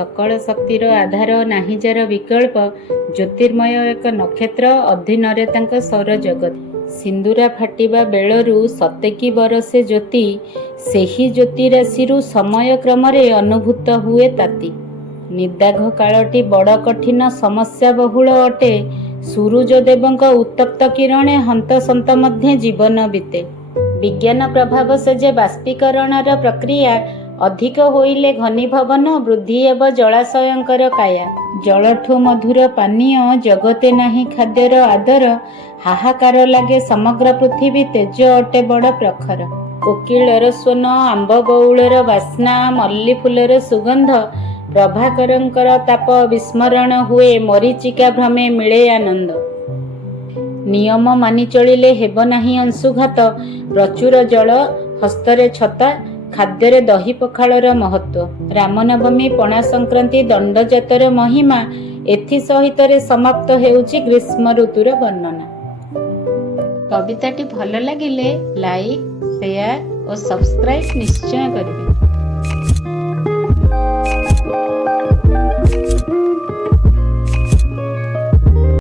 सकल शक्तिर आधार नाही जार विकल्प ज्योतिर्मय एक नक्षत्र अधीन सौर जगत सिंदूरा फाटिबा बेलरू सतेकी बरसे ज्योति सेही ज्योति राशि समय क्रम अनुभूत हुए ताती निदाघ कालटी बड़ कठिन समस्या बहुल अटे। सूरज देवंक उत्तप्त किरणे हंतसंत मध्य जीवन बीते। विज्ञान प्रभाव से जे बाष्पीकरणर प्रक्रिया अधिक होइले घनीभवन वृद्धि एव जलाशयंकर काया जलठू मधुर पानीय जगते नाही खाद्यर आदर हाहाकार लागे समग्र पृथ्वी तेज अटे बड़ प्रखर। कोकिलर स्वन आंब बौलर बास्ना मल्ली फुलर सुगंध प्रभाकरंकर ताप विस्मरण हुए मरीचिका भ्रमे मिले आनंद। नियम मानि चलिले हेब नाही अंशुघात प्रचुर जल हस्तरे छता खाद्य दही पखालर महत्व। रामनवमी पणा संक्रांति दंडजातर महिमा एथि सहित समाप्त हेउछि ग्रीष्म ऋतुर वर्णना। कविताटी भल लागिले लाइक शेयर और सब्सक्राइब निश्चय करिवे।